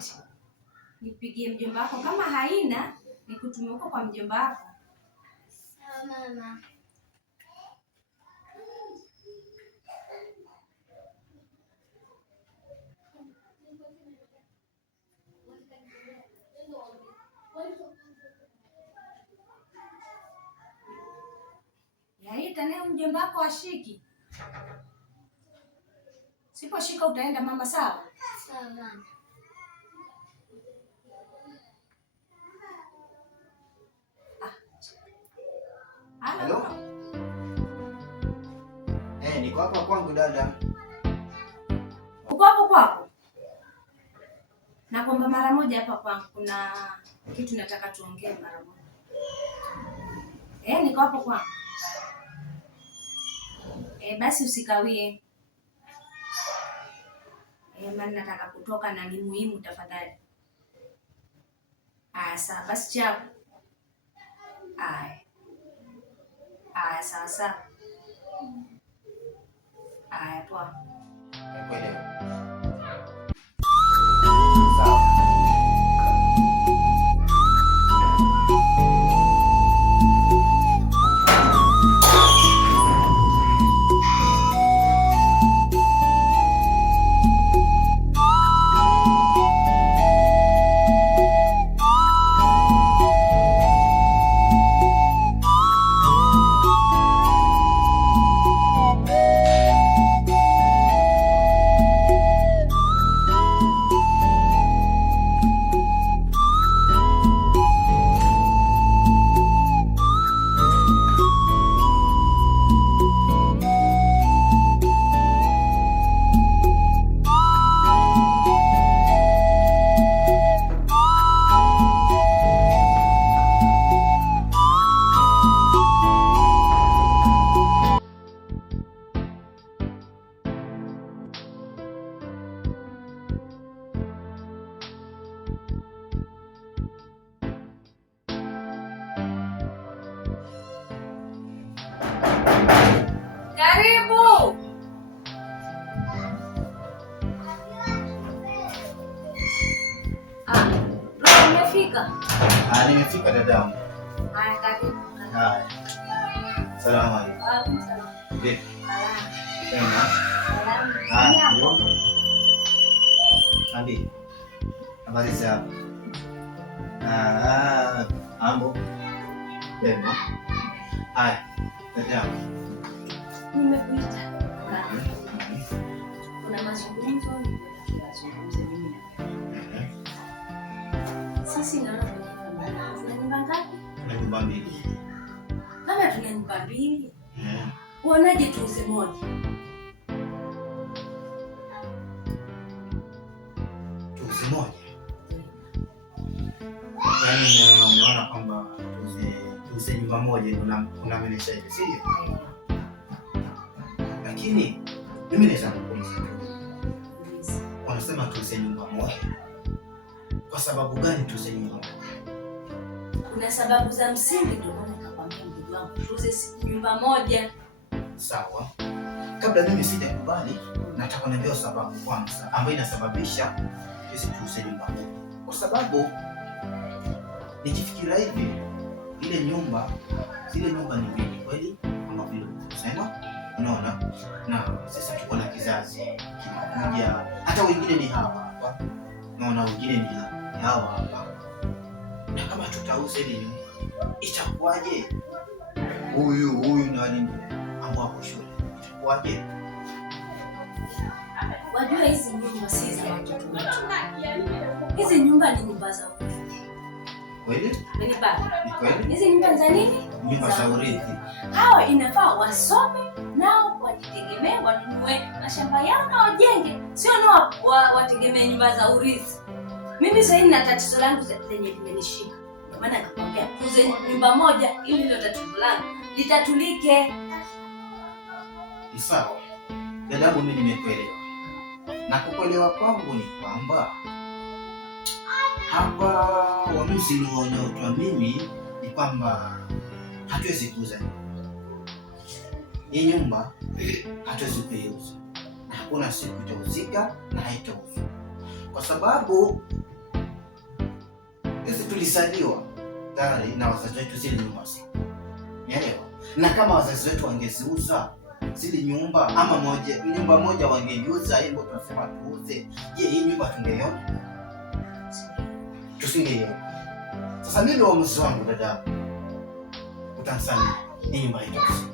eti nipigie mjomba wako, kama haina nikutumie huko kwa mjomba wako. Sawa mama. Yaita leo mjomba wako ashiki. Siposhika utaenda mama, sawa? Sawa mama. Hello? Niko hapa kwangu dada. Uko hapo kwako? Na kwamba mara moja hapa kwangu kuna kitu nataka tuongee mara moja. Niko hapo kwangu. Basi usikawie. Maana nataka kutoka na ni muhimu, tafadhali. Sawa basi chao. Sawa. Poa. Nakuelewa. Karibu. Umefika? Nimefika dadangu. Karibu. Haya. Salamu alaykum. Vipi? Salamu. Abi. Habari za? Ambo. Dema. Haya. Dadangu. Nimekuita. Kuna mazungumzo tunazungumza mimi. Sisi na wewe tuna nyumba ngapi? Tuna nyumba mbili. Kama tuna nyumba mbili, uonaje tuuze moja? Tuuze moja? Yaani umeona kwamba tuuze nyumba moja unamenesha hivi, sio? Lakini mimi naweza kukuuliza. Wanasema tuuze nyumba moja. Kwa sababu gani tuuze nyumba moja? Kuna sababu za msingi, ndio maana nikakwambia ndugu wangu tuuze nyumba moja. Sawa. Kabla mimi sijakubali, nataka niambie sababu kwanza ambayo inasababisha sisi tuuze nyumba moja. Kwa sababu nikifikiria hivi, zile nyumba ni mbili kweli, kama vile unasema, unaona? Na sasa tuko na kizazi kinakuja, hata wengine ni hapa. Unaona, wengine ni hapa. Na kama tutauza ile nyumba, itakuwaje? Huyu na wale ambao wako shule, itakuwaje? Wajua hizi nyumba si za watoto wetu. Hizi nyumba ni nyumba za urithi. Kweli? Ni baba. Ni kweli? Hizi nyumba za nini? Nyumba za urithi. Hawa inafaa wasome nao wajitegemee, wanunue mashamba yao na wajenge, sio nao wategemee nyumba za urithi. Mimi sasa nina tatizo langu lenye limenishika. Ndio maana nikakwambia tuuze nyumba moja ili hilo tatizo langu litatulike. Sawa. Dadangu, mimi nimekuelewa. Na kukuelewa kwangu ni kwamba hapa uamuzi niliotoa mimi ni kwamba hatuwezi kuuza hii nyumba, hatuwezi kuiuza, na hakuna siku itauzika na haitauzwa, kwa sababu Sisi tulisaliwa tayari na wazazi wetu zile nyumba si. Unaelewa? Na kama wazazi wetu wangeziuza zile nyumba ama nyumba moja wangeiuza, hiyo tunasema tuuze. Je, hii nyumba tungeiona? Tusingeiona. Sasa mimi uamuzi wangu dada, utansani hii nyumba haitozika.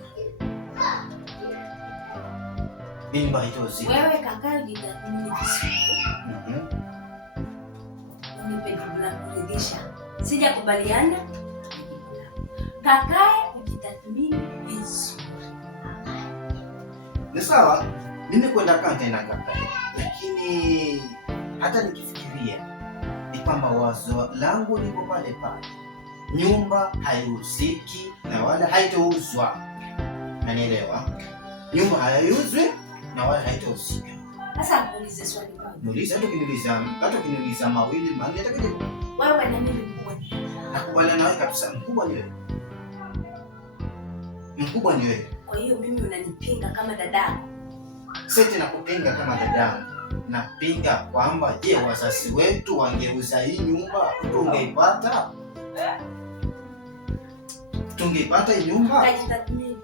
Hii nyumba haitozika. Wewe kaka jitathmini vizuri. Unipe jibu la kuridhisha. Sijakubaliana. Kakae ujitathmini vizuri. Ni sawa, mimi kwenda kante na kakae. Lakini hata nikifikiria ni kwamba wazo langu liko pale pale. Nyumba haiuziki na wala haitouzwa. Unanielewa? Nyumba haiuzwi na wala haitouzika. Sasa kuulize swali moja. Muulize, hata ukiniuliza mawili manne atakuja. Wewe na mimi mkubwa ni. Nakubaliana nawe kabisa, mkubwa ni wewe. Mkubwa ni wewe. Kwa hiyo mimi unanipinga kama dadako. Sasa nakupinga kama dadangu. Napinga kwamba je, wazazi wetu wangeuza hii nyumba tungeipata? Tungeipata hii nyumba? Kajitathmini.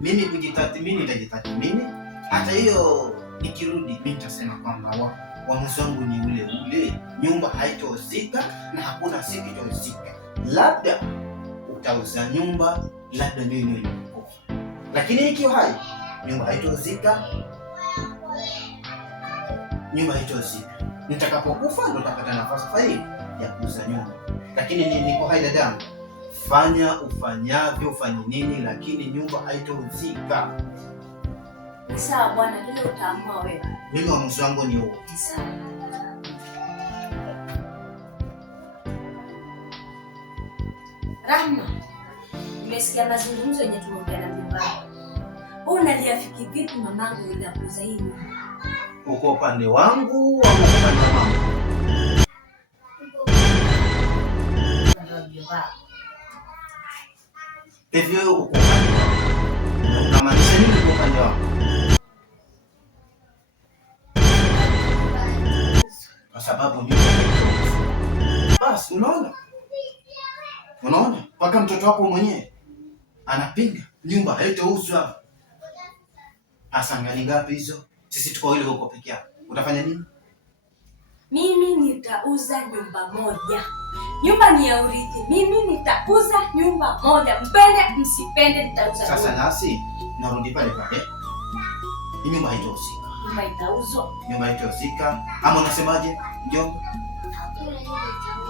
Mimi kujitathmini nitajitathmini. Hata hiyo nikirudi mimi nitasema kwamba uamuzi wangu ni ule ule. Nyumba haitouzika na hakuna siku itauzika. Labda utauza nyumba, labda ndio kufa. Lakini ikiwa hai, nyumba haitouzika. Nyumba haitouzika. Nitakapokufa ndo utapata nafasi faili ya kuuza nyumba. Lakini niko hai dadangu. Fanya ufanyavyo, ufanye nini, lakini nyumba haitouzika. Sawa bwana, kile utaamua wewe. Mimi uamuzi wangu ni huo. Sawa. Rahma, nimesikia mazungumzo yenye tumeongea na mjomba. Wewe unaliafiki vipi mamangu ili kuuza hii nyumba? Uko upande wangu au upande wa mama? Ndio mjomba. Hivyo uko upande wangu. Unamaanisha nini uko upande wangu? Kwa sababu mimi basi unaona? Unaona? Mpaka mtoto wako mwenyewe anapinga nyumba haitouzwa. Asangani ngapi hizo? Sisi tuko ile huko peke yako. Utafanya nini? Mimi nitauza nyumba moja. Nyumba ni ya urithi. Mimi nitauza nyumba moja. Mpende msipende nitauza. Sasa nasi narudi pale pale. Nyumba haitouzika. Nyumba itauzwa. Nyumba haitouzika. Ama unasemaje? Ndio.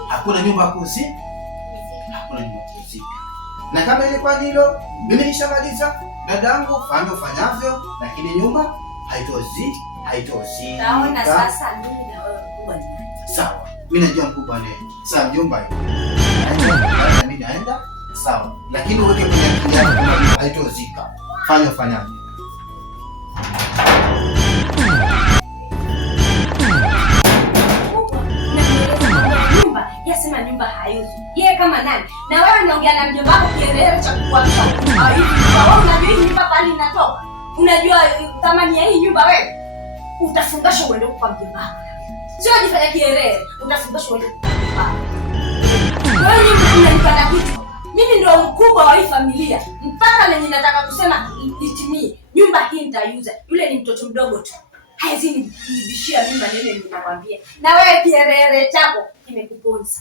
Hakuna nyumba kuuzika. Hakuna nyumba kuuzika. Na kama ilikuwa hilo, mimi nishamaliza. Dadangu, fanya ufanyavyo, lakini nyumba haitouzika. Naona sasa mimi na wewe mkubwa ni nani? Sawa. Mimi najua mkubwa ni. Sawa, nyumba hiyo. Mimi naenda. Sawa. Lakini uweke kwenye akili yako haitouzika. Fanya ufanyavyo. Yasema nyumba haiuzwi. Yeye kama nani? Na wewe unaongea na mjomba wako kielele cha kukuamsha. Haiuzwi. Wewe unajua hii nyumba pale inatoka. Unajua thamani ya hii nyumba wewe? Utafungasha uende kwa mjomba wako. Sio jifanya kielele, utafungasha uende kwa mjomba wako. Wewe unanipanda kitu. Mimi ndio mkubwa wa hii familia. Mpaka lenye nataka kusema litimie. Nyumba hii nitaiuza. Yule ni mtoto mdogo tu. Haezi nibishia mimi maneno ninakwambia. Na wewe kielele chako kimekuponza.